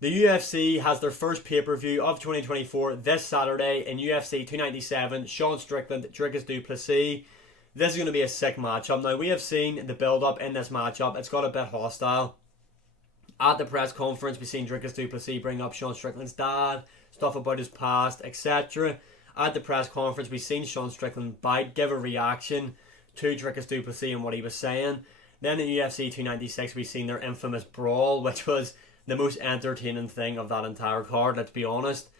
The UFC has their first pay-per-view of 2024 this Saturday in UFC 297. Sean Strickland, Dricus du Plessis. This is going to be a sick matchup. Now, we have seen the build-up in this matchup. It's got a bit hostile. At the press conference, we've seen Dricus du Plessis bring up Sean Strickland's dad, stuff about his past, etc. At the press conference, we've seen Sean Strickland give a reaction to Dricus du Plessis and what he was saying. Then in UFC 296, we've seen their infamous brawl, which was the most entertaining thing of that entire card, let's be honest.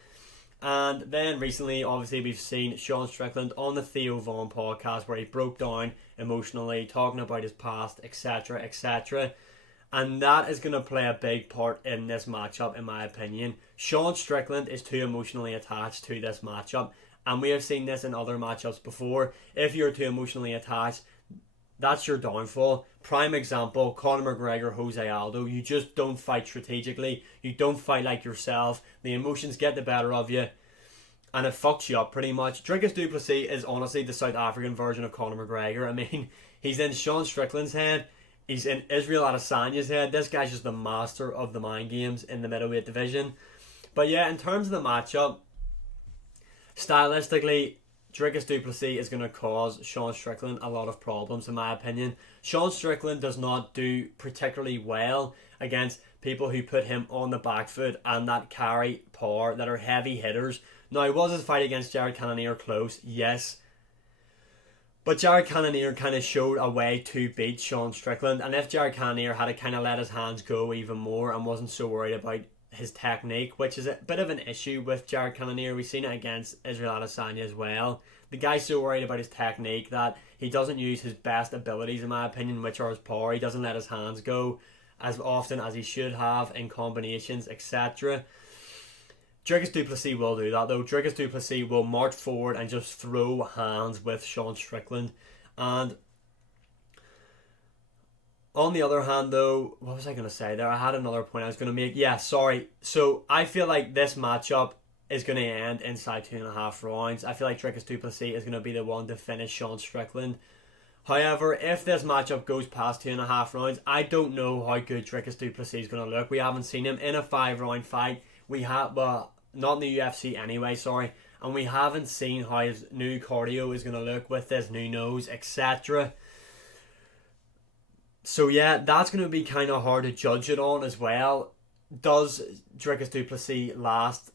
And then recently, obviously, we've seen Sean Strickland on the Theo Von podcast where he broke down emotionally, talking about his past, etc., etc. And that is going to play a big part in this matchup, in my opinion. Sean Strickland is too emotionally attached to this matchup. And we have seen this in other matchups before. If you're too emotionally attached, that's your downfall. Prime example, Conor McGregor, Jose Aldo. You just don't fight strategically. You don't fight like yourself. The emotions get the better of you. And it fucks you up pretty much. Dricus du Plessis is honestly the South African version of Conor McGregor. I mean, he's in Sean Strickland's head. He's in Israel Adesanya's head. This guy's just the master of the mind games in the middleweight division. But yeah, in terms of the matchup, stylistically, Dricus du Plessis is going to cause Sean Strickland a lot of problems, in my opinion. Sean Strickland does not do particularly well against people who put him on the back foot and that carry power, that are heavy hitters. Now, was his fight against Jared Cannonier close? Yes. But Jared Cannonier kind of showed a way to beat Sean Strickland. And if Jared Cannonier had kind of let his hands go even more and wasn't so worried about his technique, which is a bit of an issue with Jared Cannonier. We've seen it against Israel Adesanya as well. The guy's so worried about his technique that he doesn't use his best abilities, in my opinion, which are his power. He doesn't let his hands go as often as he should have in combinations, etc. Dricus du Plessis will do that though. Dricus du Plessis will march forward and just throw hands with Sean Strickland. And on the other hand though, what was I going to say there? I had another point I was going to make. Yeah, sorry. So I feel like this matchup is going to end inside 2.5 rounds. I feel like Dricus du Plessis is going to be the one to finish Sean Strickland. However, if this matchup goes past 2.5 rounds, I don't know how good Dricus du Plessis is going to look. We haven't seen him in a 5-round fight. We have, well, not in the UFC anyway, sorry. And we haven't seen how his new cardio is going to look with this new nose, etc. So yeah, that's going to be kind of hard to judge it on as well. Does Dricus du Plessis last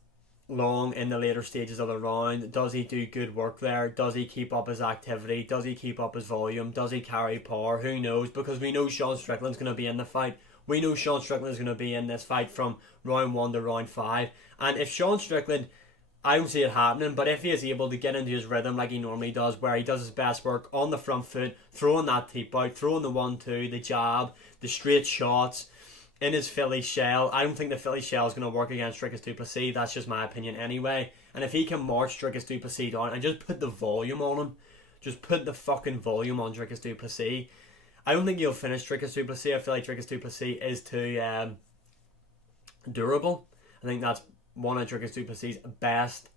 long in the later stages of the round? Does he do good work there? Does he keep up his activity? Does he keep up his volume? Does he carry power? Who knows? Because we know Sean Strickland's going to be in the fight. We know Sean Strickland is going to be in this fight from round 1 to round 5. And if Sean Strickland, I don't see it happening, but if he is able to get into his rhythm like he normally does, where he does his best work on the front foot, throwing that teep out, throwing the 1-2, the jab, the straight shots, in his Philly shell. I don't think the Philly shell is going to work against Dricus du Plessis. That's just my opinion anyway. And if he can march Dricus du Plessis down and just put the volume on him, just put the fucking volume on Dricus du Plessis, I don't think he'll finish Dricus du Plessis. I feel like Dricus du Plessis is too durable. I think that's one of Dricus du Plessis' best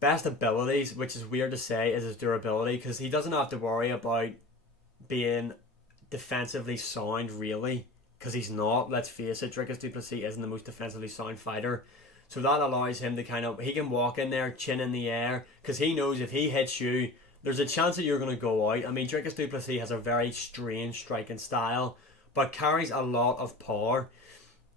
abilities, which is weird to say, is his durability, because he doesn't have to worry about being defensively sound, really, because he's not. Let's face it, Dricus du Plessis isn't the most defensively sound fighter. So that allows him to kind of, he can walk in there, chin in the air, because he knows if he hits you, there's a chance that you're going to go out. I mean, Dricus du Plessis has a very strange striking style, but carries a lot of power.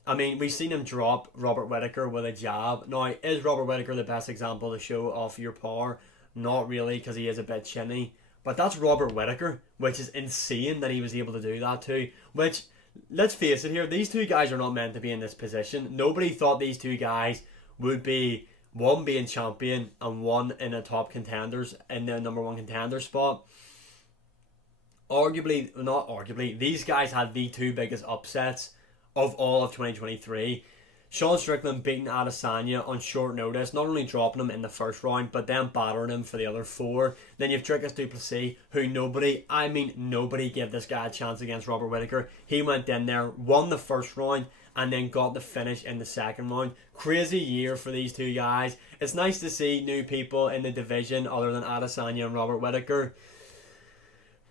I mean, we've seen him drop Robert Whittaker with a jab. Now, is Robert Whittaker the best example to show off your power? Not really, because he is a bit chinny. But that's Robert Whittaker, which is insane that he was able to do that too. Which, let's face it here, these two guys are not meant to be in this position. Nobody thought these two guys would be, one being champion and one in the top contenders, in the number 1 contender spot. Not arguably, these guys had the 2 biggest upsets of all of 2023. Sean Strickland beating Adesanya on short notice, not only dropping him in the first round, but then battering him for the other 4. Then you have Dricus du Plessis, who nobody gave this guy a chance against Robert Whittaker. He went in there, won the first round, and then got the finish in the second round. Crazy year for these two guys. It's nice to see new people in the division other than Adesanya and Robert Whittaker.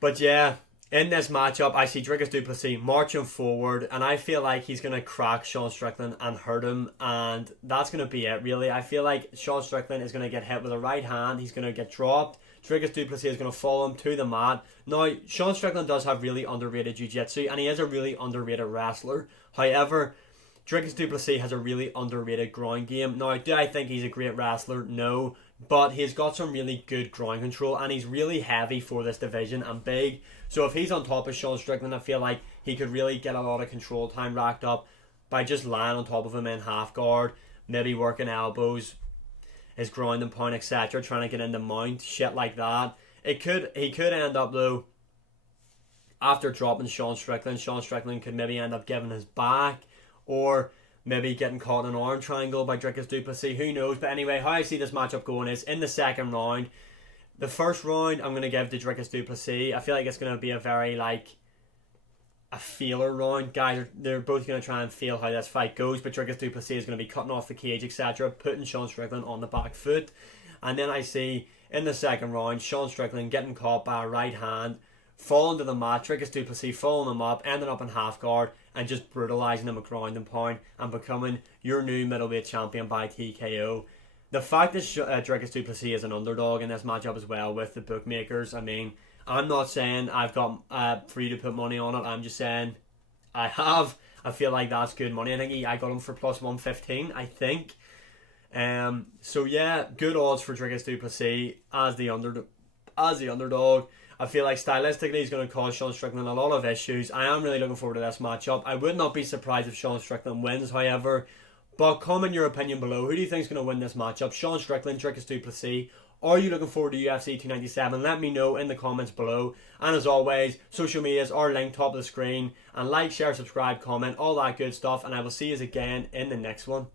But yeah, In this matchup, I see Dricus du Plessis marching forward, and I feel like he's going to crack Sean Strickland and hurt him, and that's going to be it, really. I feel like Sean Strickland is going to get hit with a right hand, he's going to get dropped, Dricus du Plessis is going to fall him to the mat. Now, Sean Strickland does have really underrated jiu-jitsu, and he is a really underrated wrestler. However, Dricus du Plessis has a really underrated ground game. Now, do I think he's a great wrestler? No. But he's got some really good ground control, and he's really heavy for this division and big. So if he's on top of Sean Strickland, I feel like he could really get a lot of control time racked up by just lying on top of him in half guard, maybe working elbows, his ground and pound, etc., trying to get into mount, shit like that. He could end up, though, after dropping Sean Strickland could maybe end up giving his back, or maybe getting caught in an arm triangle by Dricus du Plessis. Who knows? But anyway, how I see this matchup going is in the second round. The first round I'm going to give to Dricus du Plessis. I feel like it's going to be a very, a feeler round. Guys, they're both going to try and feel how this fight goes. But Dricus du Plessis is going to be cutting off the cage, etc., putting Sean Strickland on the back foot. And then I see in the second round, Sean Strickland getting caught by a right hand, falling to the mat, Dricus du Plessis following him up, ending up in half guard, and just brutalising him with ground and pound and becoming your new middleweight champion by TKO. The fact that Dricus du Plessis is an underdog in this matchup as well with the bookmakers, I mean, I'm not saying I've got for you to put money on it, I'm just saying I have. I feel like that's good money. I think I got him for plus 115, I think. So yeah, good odds for Dricus du Plessis as the underdog. I feel like stylistically he's going to cause Sean Strickland a lot of issues. I am really looking forward to this matchup. I would not be surprised if Sean Strickland wins, however. But comment your opinion below. Who do you think is going to win this matchup? Sean Strickland, Dricus du Plessis? Are you looking forward to UFC 297? Let me know in the comments below. And as always, social medias are linked top of the screen. And like, share, subscribe, comment, all that good stuff. And I will see you again in the next one.